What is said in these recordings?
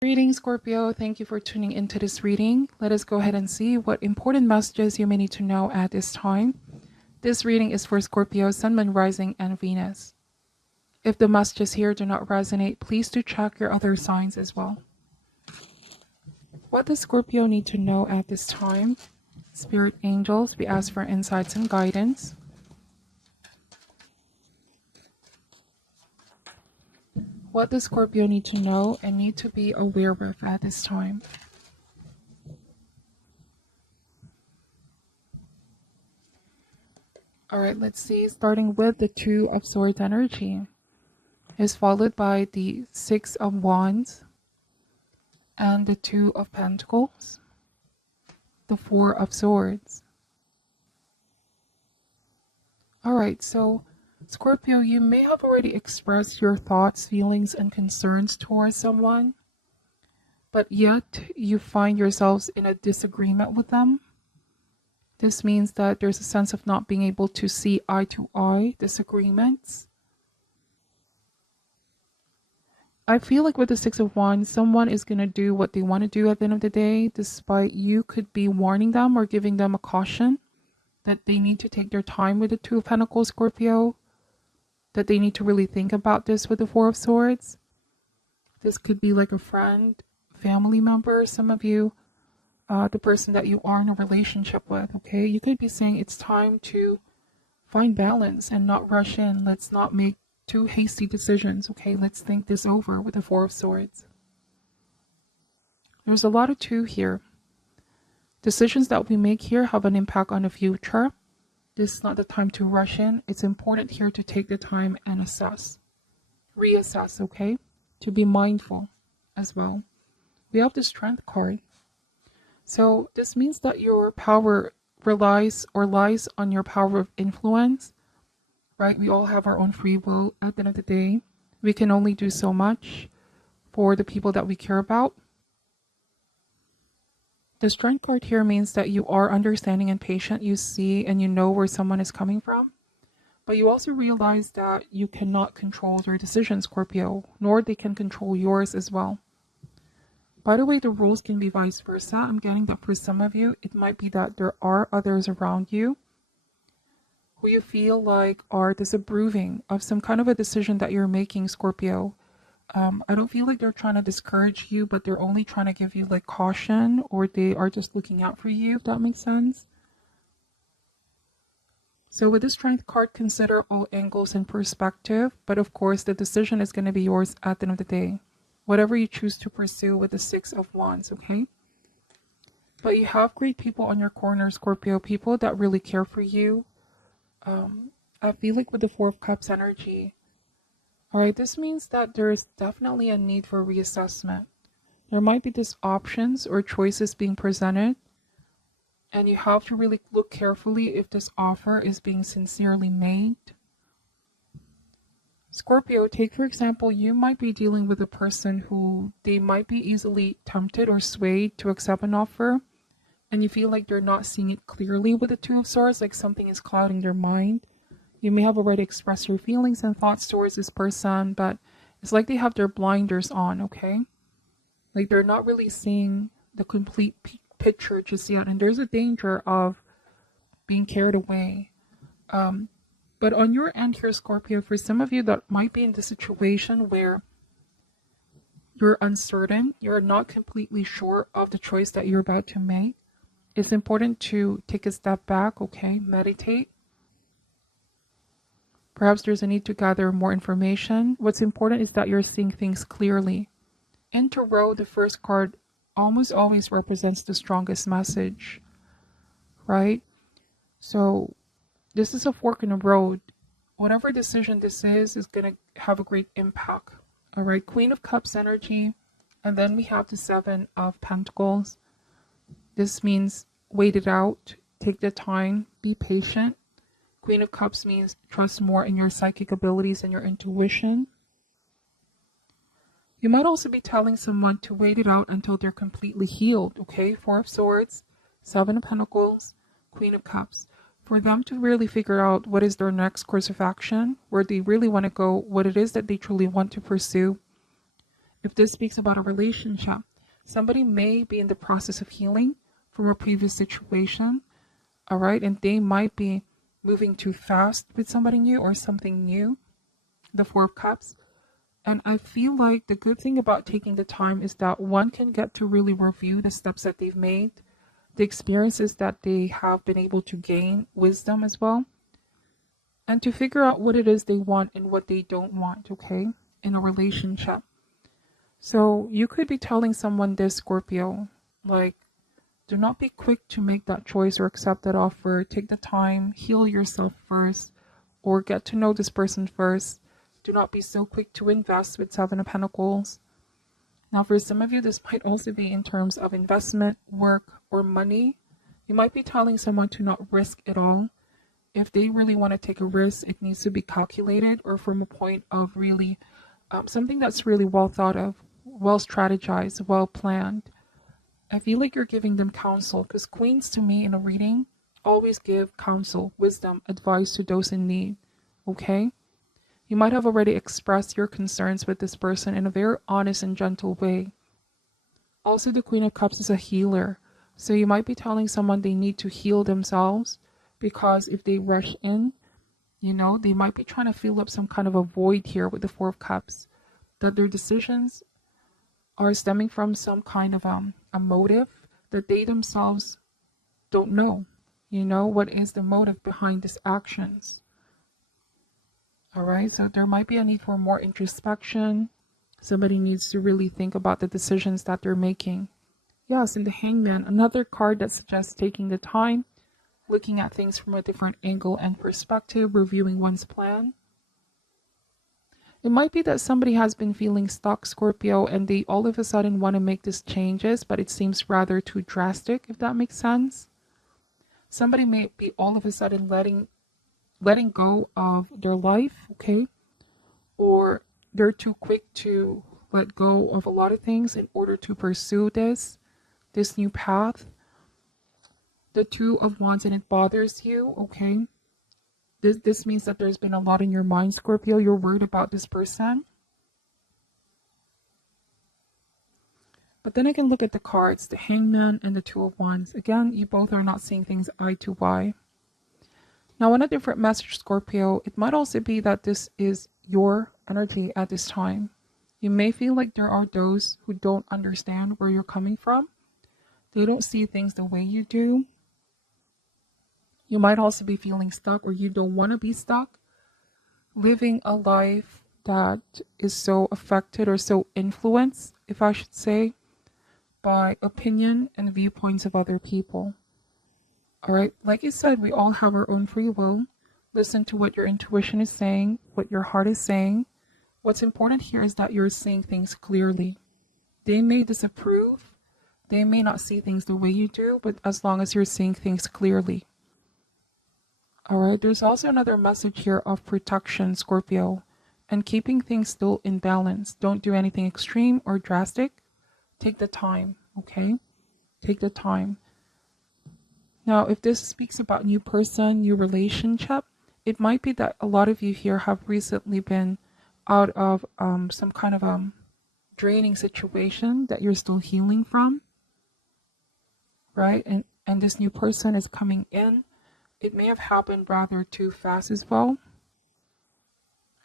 Greetings, Scorpio. Thank you for tuning into this reading. Let us go ahead and see what important messages you may need to know at this time. This reading is for Scorpio, Sun, Moon, Rising, and Venus. If the messages here do not resonate, please do check your other signs as well. What does Scorpio need to know at this time? Spirit angels, we ask for insights and guidance. What does Scorpio need to know and need to be aware of at this time? All right, let's see. Starting with the Two of Swords energy is followed by the Six of Wands and the Two of Pentacles, the Four of Swords. All right, so Scorpio, you may have already expressed your thoughts, feelings, and concerns towards someone, but yet you find yourselves in a disagreement with them. This means that there's a sense of not being able to see eye to eye, disagreements. I feel like with the Six of Wands, someone is going to do what they want to do at the end of the day, despite you could be warning them or giving them a caution that they need to take their time with the Two of Pentacles, Scorpio, that they need to really think about this with the Four of Swords. This could be like a friend, family member, some of you, the person that you are in a relationship with, okay? You could be saying it's time to find balance and not rush in. Let's not make too hasty decisions, okay? Let's think this over with the Four of Swords. There's a lot of two here. Decisions that we make here have an impact on the future. This is not the time to rush in. It's important here to take the time and assess, reassess, okay? To be mindful as well. We have the Strength card. So this means that your power lies on your power of influence, right? We all have our own free will at the end of the day. We can only do so much for the people that we care about. The Strength card here means that you are understanding and patient. You see and you know where someone is coming from. But you also realize that you cannot control their decisions, Scorpio, nor they can control yours as well. By the way, the rules can be vice versa. I'm getting that for some of you, it might be that there are others around you who you feel like are disapproving of some kind of a decision that you're making, Scorpio. I don't feel like they're trying to discourage you, but they're only trying to give you like caution, or they are just looking out for you, if that makes sense. So with the Strength card, consider all angles and perspective, but of course the decision is going to be yours at the end of the day. Whatever you choose to pursue with the Six of Wands, okay? But you have great people on your corner, Scorpio, people that really care for you. I feel like with the Four of Cups energy, all right, this means that there is definitely a need for reassessment. There might be these options or choices being presented, and you have to really look carefully if this offer is being sincerely made. Scorpio, take for example, you might be dealing with a person who they might be easily tempted or swayed to accept an offer, and you feel like they're not seeing it clearly with the Two of Swords, like something is clouding their mind. You may have already expressed your feelings and thoughts towards this person, but it's like they have their blinders on, okay? Like they're not really seeing the complete picture just yet, and there's a danger of being carried away. But on your end here, Scorpio, for some of you that might be in the situation where you're uncertain, you're not completely sure of the choice that you're about to make, it's important to take a step back, okay? Meditate. Perhaps there's a need to gather more information. What's important is that you're seeing things clearly. In Tarot, the first card almost always represents the strongest message, right? So this is a fork in the road. Whatever decision this is going to have a great impact. All right, Queen of Cups energy. And then we have the Seven of Pentacles. This means wait it out, take the time, be patient. Queen of Cups means trust more in your psychic abilities and your intuition. You might also be telling someone to wait it out until they're completely healed, okay? Four of Swords, Seven of Pentacles, Queen of Cups. For them to really figure out what is their next course of action, where they really want to go, what it is that they truly want to pursue. If this speaks about a relationship, somebody may be in the process of healing from a previous situation, all right, and they might be moving too fast with somebody new or something new, the Four of Cups. And I feel like the good thing about taking the time is that one can get to really review the steps that they've made, the experiences that they have been able to gain, wisdom as well, and to figure out what it is they want and what they don't want, okay, in a relationship. So you could be telling someone this, Scorpio, like, do not be quick to make that choice or accept that offer. Take the time, heal yourself first, or get to know this person first. Do not be so quick to invest with Seven of Pentacles. Now, for some of you, this might also be in terms of investment, work, or money. You might be telling someone to not risk it all. If they really want to take a risk, it needs to be calculated or from a point of really something that's really well thought of, well strategized, well planned. I feel like you're giving them counsel because queens to me in a reading always give counsel, wisdom, advice to those in need. Okay? You might have already expressed your concerns with this person in a very honest and gentle way. Also, the Queen of Cups is a healer. So you might be telling someone they need to heal themselves because if they rush in, they might be trying to fill up some kind of a void here with the Four of Cups. That their decisions are stemming from some kind of a motive that they themselves don't know. What is the motive behind these actions? All right, so there might be a need for more introspection. Somebody needs to really think about the decisions that they're making. Yes, and the Hangman, another card that suggests taking the time, looking at things from a different angle and perspective, reviewing one's plan. It might be that somebody has been feeling stuck, Scorpio, and they all of a sudden want to make these changes, but it seems rather too drastic, if that makes sense. Somebody may be all of a sudden letting go of their life, okay? Or they're too quick to let go of a lot of things in order to pursue this new path. The Two of Wands, and it bothers you, okay? This means that there's been a lot in your mind, Scorpio. You're worried about this person. But then I can look at the cards, the Hangman and the Two of Wands. Again, you both are not seeing things eye to eye. Now, on a different message, Scorpio, it might also be that this is your energy at this time. You may feel like there are those who don't understand where you're coming from. They don't see things the way you do. You might also be feeling stuck, or you don't want to be stuck, living a life that is so affected or so influenced, if I should say, by opinion and viewpoints of other people. All right, like I said, we all have our own free will. Listen to what your intuition is saying, what your heart is saying. What's important here is that you're seeing things clearly. They may disapprove, they may not see things the way you do, but as long as you're seeing things clearly. All right, there's also another message here of protection, Scorpio, and keeping things still in balance. Don't do anything extreme or drastic. Take the time, okay? Take the time. Now, if this speaks about new person, new relationship, it might be that a lot of you here have recently been out of some kind of draining situation that you're still healing from, right? And this new person is coming in. It may have happened rather too fast as well.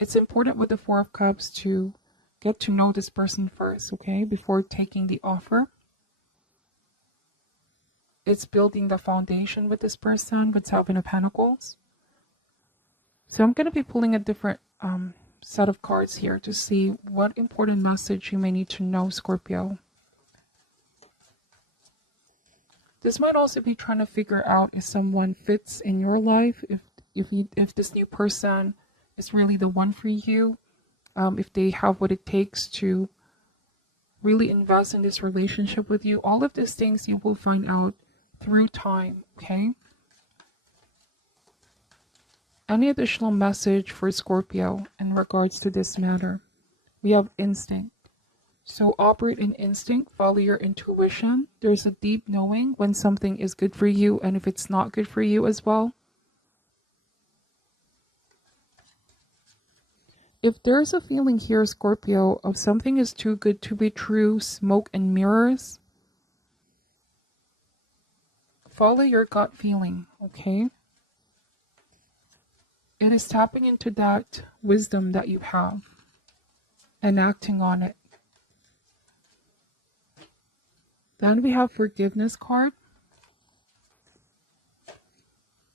It's important with the Four of Cups to get to know this person first, okay, before taking the offer. It's building the foundation with this person, with Seven of Pentacles. So I'm going to be pulling a different set of cards here to see what important message you may need to know, Scorpio. This might also be trying to figure out if someone fits in your life, if this new person is really the one for you, if they have what it takes to really invest in this relationship with you. All of these things you will find out through time, okay? Any additional message for Scorpio in regards to this matter? We have instinct. So operate in instinct, follow your intuition. There's a deep knowing when something is good for you and if it's not good for you as well. If there's a feeling here, Scorpio, of something is too good to be true, smoke and mirrors, follow your gut feeling, okay? It is tapping into that wisdom that you have and acting on it. Then we have forgiveness card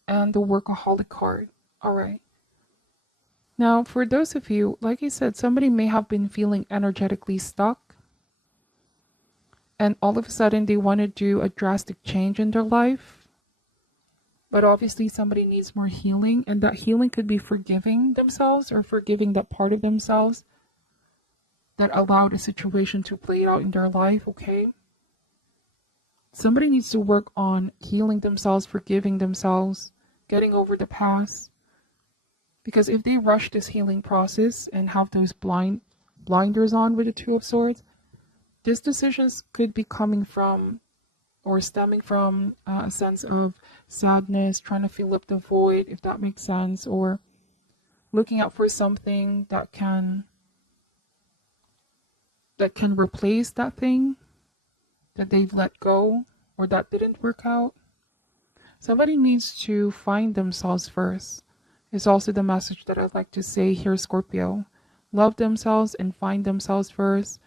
and the workaholic card. All right. Now, for those of you, like I said, somebody may have been feeling energetically stuck, and all of a sudden they want to do a drastic change in their life. But obviously somebody needs more healing, and that healing could be forgiving themselves or forgiving that part of themselves that allowed a situation to play out in their life, okay? Somebody needs to work on healing themselves, forgiving themselves, getting over the past. Because if they rush this healing process and have those blinders on with the Two of Swords, these decisions could be coming from or stemming from a sense of sadness, trying to fill up the void, if that makes sense, or looking out for something that can replace that thing that they've let go or that didn't work out. Somebody needs to find themselves first. It's also the message that I'd like to say here, Scorpio. Love themselves and find themselves first.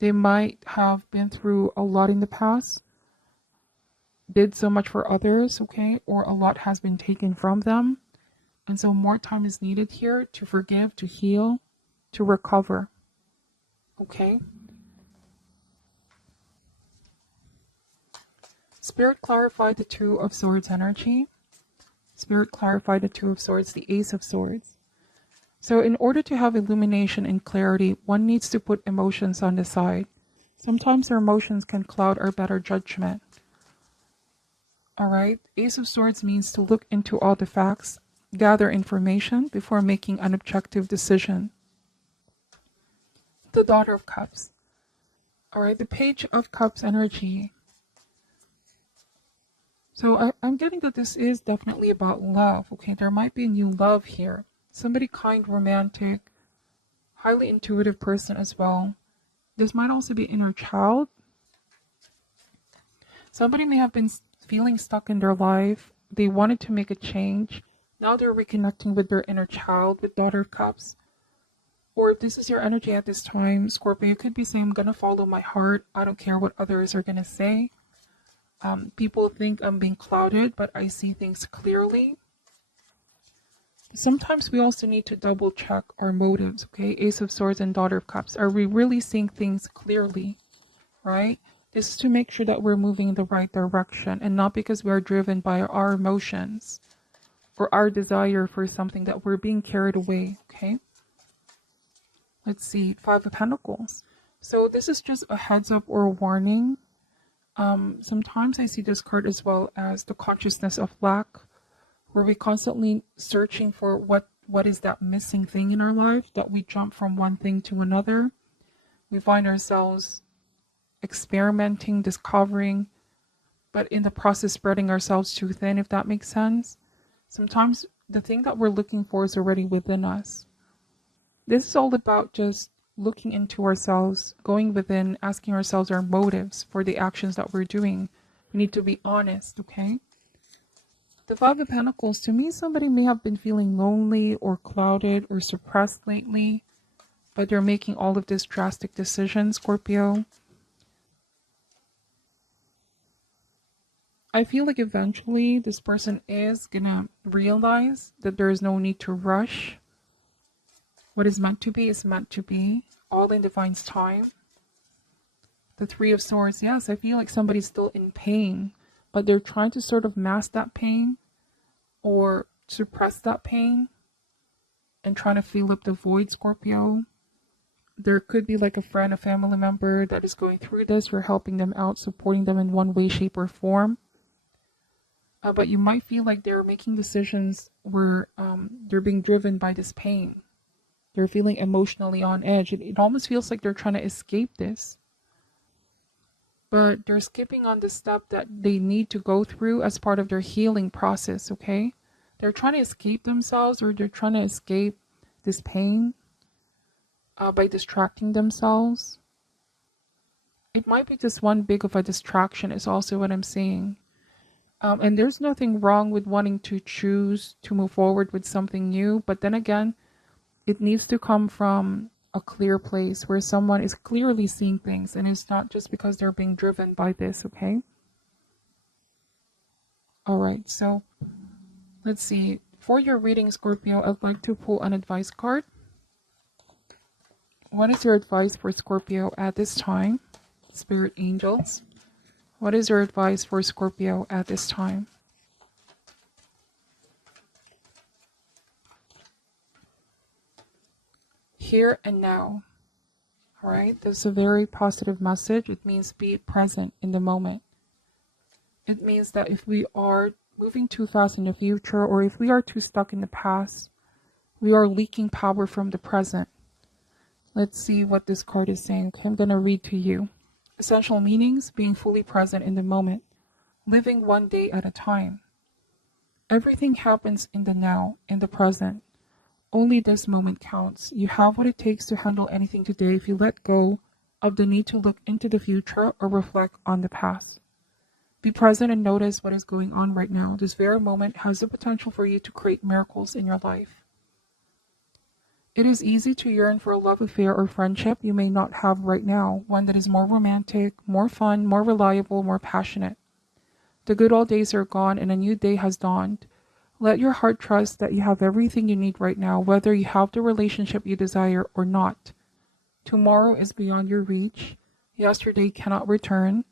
They might have been through a lot in the past, did so much for others, okay, or a lot has been taken from them. And so more time is needed here to forgive, to heal, to recover, okay? Spirit clarified the Two of Swords energy. Spirit clarified the Two of Swords, the Ace of Swords. So in order to have illumination and clarity, one needs to put emotions on the side. Sometimes our emotions can cloud our better judgment. All right, Ace of Swords means to look into all the facts, gather information before making an objective decision. The Daughter of Cups. All right, the Page of Cups energy. So I'm getting that this is definitely about love, okay? There might be a new love here. Somebody kind, romantic, highly intuitive person as well. This might also be inner child. Somebody may have been feeling stuck in their life. They wanted to make a change. Now they're reconnecting with their inner child, with Daughter of Cups. Or if this is your energy at this time, Scorpio, you could be saying, I'm going to follow my heart. I don't care what others are going to say. People think I'm being clouded, but I see things clearly. Sometimes we also need to double check our motives, okay? Ace of Swords and Daughter of Cups. Are we really seeing things clearly, right? This is to make sure that we're moving in the right direction and not because we are driven by our emotions or our desire for something that we're being carried away, okay? Let's see, Five of Pentacles. So this is just a heads up or a warning. Sometimes I see this card as well as the consciousness of lack, where we're constantly searching for what is that missing thing in our life, that we jump from one thing to another. We find ourselves experimenting, discovering, but in the process spreading ourselves too thin, if that makes sense. Sometimes the thing that we're looking for is already within us. This is all about just looking into ourselves, going within, asking ourselves our motives for the actions that we're doing. We need to be honest, okay? The Five of Pentacles, to me, somebody may have been feeling lonely or clouded or suppressed lately, but they're making all of this drastic decisions, Scorpio. I feel like eventually this person is gonna realize that there is no need to rush. What is meant to be is meant to be, all in divine's time. The Three of Swords, yes, I feel like somebody's still in pain, but they're trying to sort of mask that pain or suppress that pain and trying to fill up the void, Scorpio. There could be like a friend, a family member that is going through this. You're helping them out, supporting them in one way, shape, or form. But you might feel like they're making decisions where they're being driven by this pain. They're feeling emotionally on edge. It almost feels like they're trying to escape this. But they're skipping on the step that they need to go through as part of their healing process, okay? They're trying to escape themselves, or they're trying to escape this pain. by distracting themselves. It might be just one big of a distraction is also what I'm saying. And there's nothing wrong with wanting to choose to move forward with something new. But then again, it needs to come from a clear place where someone is clearly seeing things and it's not just because they're being driven by this, okay? All right, so let's see. For your reading, Scorpio, I'd like to pull an advice card. What is your advice for Scorpio at this time? Spirit angels. What is your advice for Scorpio at this time? Here and now. All right, that's a very positive message. It means be present in the moment. It means that if we are moving too fast in the future, or if we are too stuck in the past, we are leaking power from the present. Let's see what this card is saying. Okay, I'm going to read to you. Essential meanings: being fully present in the moment, living one day at a time. Everything happens in the now, in the present. Only this moment counts. You have what it takes to handle anything today if you let go of the need to look into the future or reflect on the past. Be present and notice what is going on right now. This very moment has the potential for you to create miracles in your life. It is easy to yearn for a love affair or friendship you may not have right now, one that is more romantic, more fun, more reliable, more passionate. The good old days are gone and a new day has dawned. Let your heart trust that you have everything you need right now, whether you have the relationship you desire or not. Tomorrow is beyond your reach. Yesterday cannot return.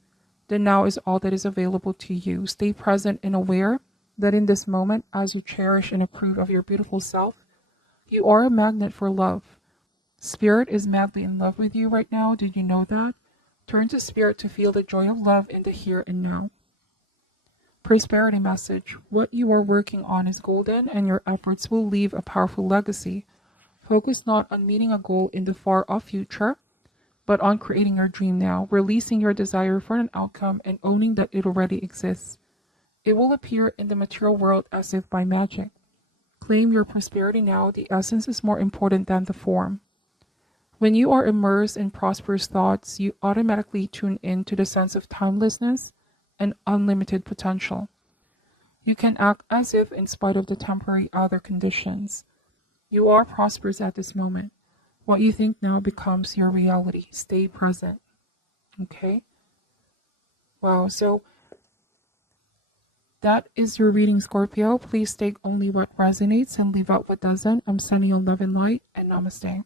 The now is all that is available to you. Stay present and aware that in this moment, as you cherish and approve of your beautiful self, you are a magnet for love. Spirit is madly in love with you right now. Did you know that? Turn to Spirit to feel the joy of love in the here and now. Prosperity message. What you are working on is golden and your efforts will leave a powerful legacy. Focus not on meeting a goal in the far off future, but on creating your dream now, releasing your desire for an outcome and owning that it already exists. It will appear in the material world as if by magic. Claim your prosperity now. The essence is more important than the form. When you are immersed in prosperous thoughts, you automatically tune in to the sense of timelessness and unlimited potential. You can act as if in spite of the temporary outer conditions. You are prosperous at this moment. What you think now becomes your reality. Stay present. Okay? Wow, so that is your reading, Scorpio. Please take only what resonates and leave out what doesn't. I'm sending you love and light, and namaste.